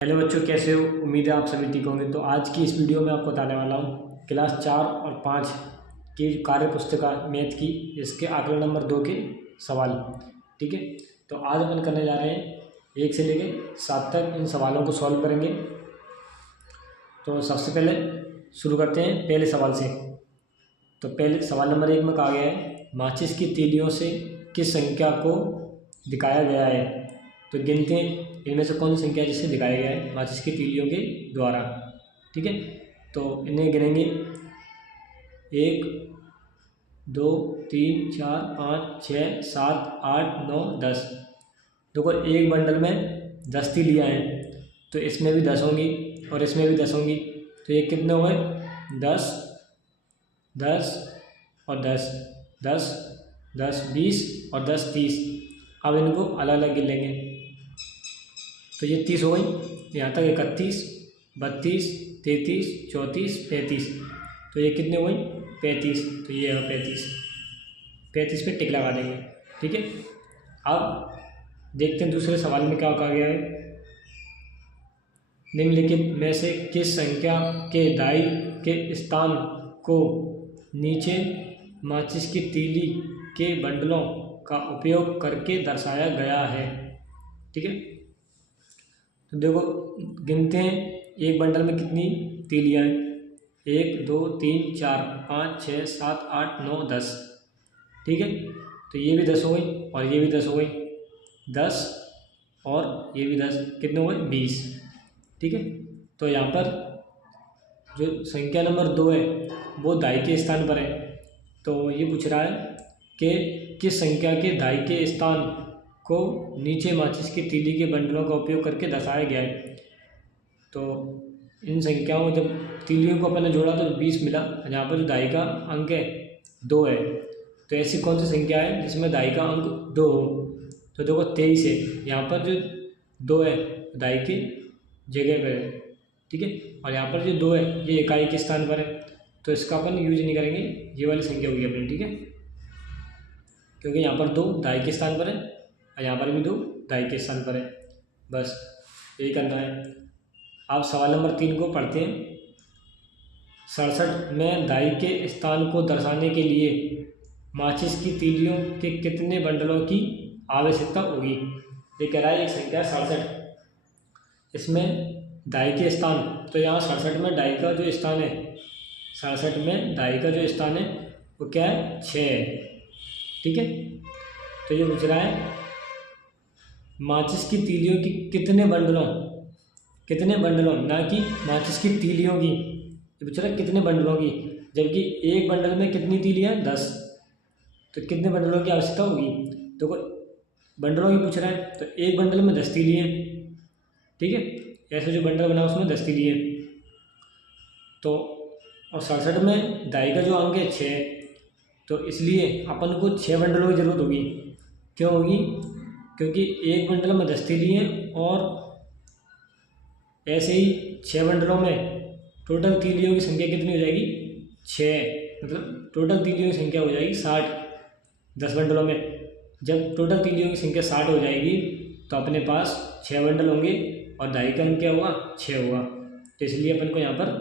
Hello बच्चों, कैसे हो? उम्मीद है आप सभी ठीक होंगे। तो आज की इस वीडियो में आपको बताने वाला हूँ क्लास 4 और 5 की कार्य पुस्तिका मैथ की, इसके आंकड़ा नंबर 2 के सवाल। ठीक है, तो आज अपन करने जा रहे हैं 1 से लेके 7 तक इन सवालों को सॉल्व करेंगे। तो सबसे पहले शुरू करते हैं पहले सवाल से। तो पहले सवाल नंबर 1 में कहा गया है, माचिस की तीलियों से किस संख्या को दिखाया गया है। तो गिनते हैं इनमें से कौन सी संख्या जिससे दिखाया गया है माचिस की तीलियों के द्वारा। ठीक है, तो इन्हें गिनेंगे 1 2 3 4 5 6 7 8 9 10। देखो, एक बंडल में 10 तीलियाँ हैं, तो इसमें भी 10 होंगी और इसमें भी 10 होंगी। तो ये कितने हुए? 10 10 और 10 10 10 20 और 10 30। अब इनको अलग अलग गिन लेंगे। तो ये 30 हो गई, यहाँ तक 31 32 33 34 35। तो ये कितने हुई? 35। तो ये है 35 पे टिक लगा देंगे। ठीक है, अब देखते हैं दूसरे सवाल में क्या कहा गया है। निम्नलिखित में से किस संख्या के दाई के स्थान को नीचे माचिस की तीली के बंडलों का उपयोग करके दर्शाया गया है। ठीक है, तो देखो गिनते हैं, एक बंडल में कितनी तीलियाँ हैं? 1 2 3 4 5 6 7 8 9 10। ठीक है, तो ये भी 10 हो गई और ये भी 10 हो गई, 10 और ये भी 10, कितने हो गए? 20। ठीक है, तो यहाँ पर जो संख्या नंबर 2 है वो दाई के स्थान पर है। तो ये पूछ रहा है कि किस संख्या के दाई के स्थान को नीचे माचिस की तीली के बंडलों का उपयोग करके दर्शाया गया है। तो इन संख्याओं जब तीलियों को अपन ने जोड़ा तो 20 मिला। यहाँ पर जो दाई का अंक है 2 है, तो ऐसी कौन सी संख्या है जिसमें दाई का अंक 2 हो? तो देखो 23 है, यहाँ पर जो 2 है दाई की जगह पर है। ठीक है, और यहाँ पर जो 2 है ये इकाई के स्थान पर है, तो इसका अपन यूज नहीं करेंगे, ये वाली संख्या होगी अपनी। ठीक है, क्योंकि यहाँ पर 2 दाई के स्थान पर है और यहाँ पर भी 2 दाई के स्थान पर है। बस यही करना है। आप सवाल नंबर 3 को पढ़ते हैं। 67 में दाई के स्थान को दर्शाने के लिए माचिस की तीलियों के कितने बंडलों की आवश्यकता होगी? ये कह रहा है एक संख्या 67, इसमें दाई के स्थान, तो यहाँ 67 में दाई का जो स्थान है, 67 में दाई का जो स्थान है वो क्या है? 6 है। ठीक है, तो ये पूछ रहा है माचिस की तीलियों की कितने बंडलों, ना कि माचिस की तीलियों की। ये पूछ रहा है कितने बंडलों की, जबकि एक बंडल में कितनी तीलियाँ? 10। तो कितने बंडलों की आवश्यकता होगी? तो बंडलों की पूछ रहा है, तो एक बंडल में 10 तीलियाँ। ठीक है, ऐसे जो बंडल बना उसमें 10 तीलियाँ। तो और 67 में दाई का जो अंक है 6, तो इसलिए अपन को 6 बंडलों की ज़रूरत होगी। क्यों होगी? क्योंकि एक बंडल में 10 तीलियाँ और ऐसे ही 6 बंडलों में टोटल तीलियों की संख्या कितनी हो जाएगी? 6, मतलब टोटल तीलियों की संख्या हो जाएगी 60 10 बंडलों में। जब टोटल तीलियों की संख्या 60 हो जाएगी तो अपने पास 6 बंडल होंगे और दाई का अंक क्या होगा? 6 होगा। तो इसलिए अपन को यहाँ पर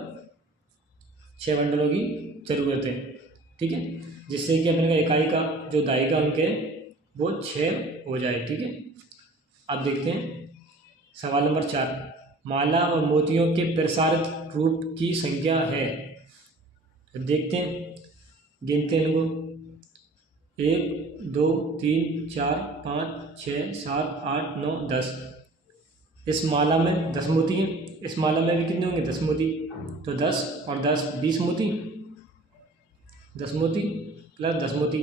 6 बंडलों की ज़रूरत है। ठीक है, जिससे कि अपन का इकाई का जो दाई का अंक है वो 6 हो जाए। ठीक है, अब देखते हैं सवाल नंबर 4। माला और मोतियों के प्रसारित रूप की संख्या है। तो देखते हैं, गिनते हैं इनको, 1 2 3 4 5 6 7 8 9 10। इस माला में 10 मोती हैं, इस माला में भी कितने होंगे? 10 मोती। तो 10 और 10 20 मोती, 10 मोती प्लस 10 मोती,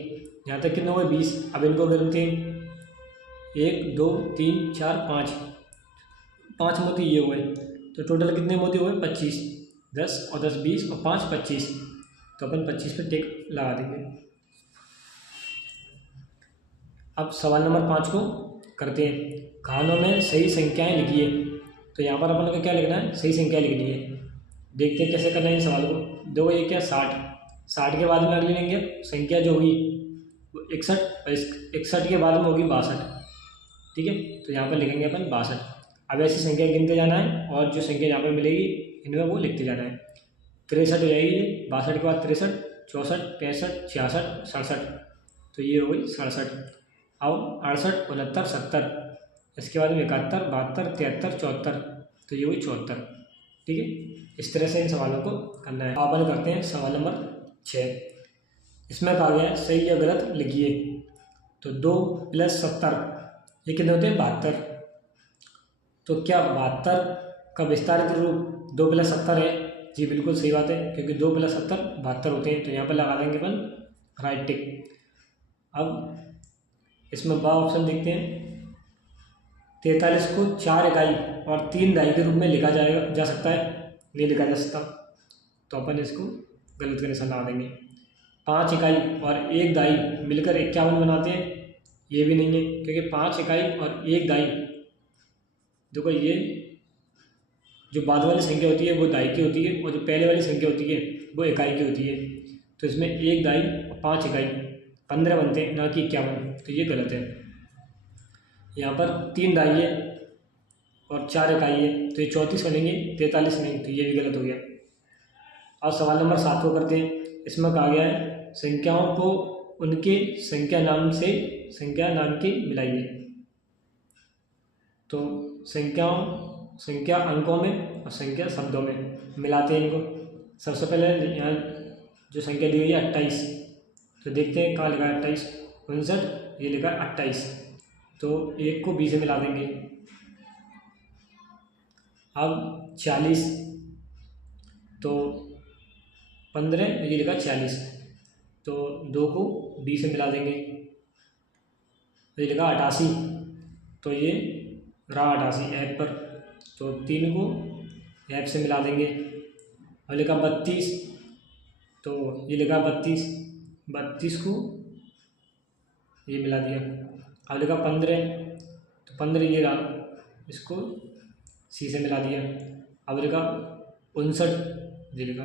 यहाँ तक कितने हो गए? 20। अब इनको गिनते हैं, 1 2 3 4 5 मोती ये हुए, तो टोटल कितने मोती हुए? 25। 10 और 10 20 और 5 25। तो अपन 25 पे टिक लगा देंगे। अब सवाल नंबर 5 को करते हैं। खानों में सही संख्याएं लिखिए। तो यहाँ पर अपन को क्या लिखना है? सही संख्या लिखनी है। देखते हैं कैसे करना है इस सवाल को। देखो ये क्या 60 के बाद में अगली लेंगे संख्या जो हुई वो 61 और 61 के बाद में होगी 62। ठीक है, तो यहाँ पर लिखेंगे अपन 62। अब ऐसी संख्या गिनते जाना है और जो संख्या यहाँ पर मिलेगी इनमें वो लिखते जाना है। 63 हो जाएगी ये, 62 के बाद 63, 64, 65, 66, 67, तो ये हो गई 67। अब 68, 69, 70, इसके बाद में 71, 72, 73, 74, तो ये हुई 74। ठीक है, इस तरह से इन सवालों को करना है। अपन करते हैं सवाल नंबर 6। इसमें कहा गया है सही या गलत लिखिए। तो 2 + 70 ये कितने होते हैं? 72। तो क्या 72 का विस्तारित रूप 2 + 70 है? जी बिल्कुल सही बात है, क्योंकि 2 + 70 72 होते हैं। तो यहाँ पर लगा देंगे अपन राइट टिक। अब इसमें बा ऑप्शन देखते हैं। 43 को 4 इकाई और 3 दाई के रूप में लिखा जा सकता है? नहीं लिखा जा सकता, तो अपन इसको गलत का निशान लगा देंगे। 5 इकाई और 1 दाई मिलकर 51 बनाते हैं? ये भी नहीं है, क्योंकि 5 इकाई और 1 दाई, देखो ये जो बाद वाली संख्या होती है वो दाई की होती है और जो पहले वाली संख्या होती है वो इकाई की होती है। तो इसमें 1 दाई और 5 इकाई 15 बनते हैं, ना कि 51, तो ये गलत है। यहाँ पर 3 दाई है और 4 इकाई है, तो ये 34 बनेंगे, 43 नहीं, तो ये भी गलत हो गया। अब सवाल नंबर 7 को करते हैं। इसमें कहा गया है संख्याओं को उनके संख्या नाम से संख्या नाम के मिलाइए। तो संख्या अंकों में और संख्या शब्दों में मिलाते हैं इनको। सबसे पहले यहाँ जो संख्या दी हुई है 28, तो देखते हैं कहाँ लिखा है 28, 59, ये लिखा है 28, तो 1 को 20 से मिला देंगे। अब 40, तो 15, ये लिखा 40, तो 2 को 20 से मिला देंगे। ये लिखा 88, तो ये रहा 88 ऐप पर, तो 3 को ऐप से मिला देंगे। और लिखा 32, तो ये लिखा 32 को ये मिला दिया। अब लिखा 15, तो 15 ये रहा, इसको सी से मिला दिया। अब लिखा 59, ये लिखा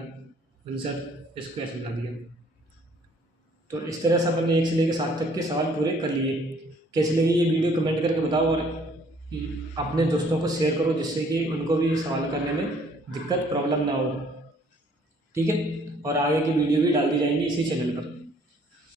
59, इसको ऐसे मिला दिया। तो इस तरह से अपन ने 1 से लेकर 7 तक के सवाल पूरे कर लिए। कैसी लगी ये वीडियो कमेंट करके बताओ और अपने दोस्तों को शेयर करो, जिससे कि उनको भी सवाल करने में दिक्कत प्रॉब्लम ना हो। ठीक है, और आगे की वीडियो भी डाल दी जाएंगी इसी चैनल पर।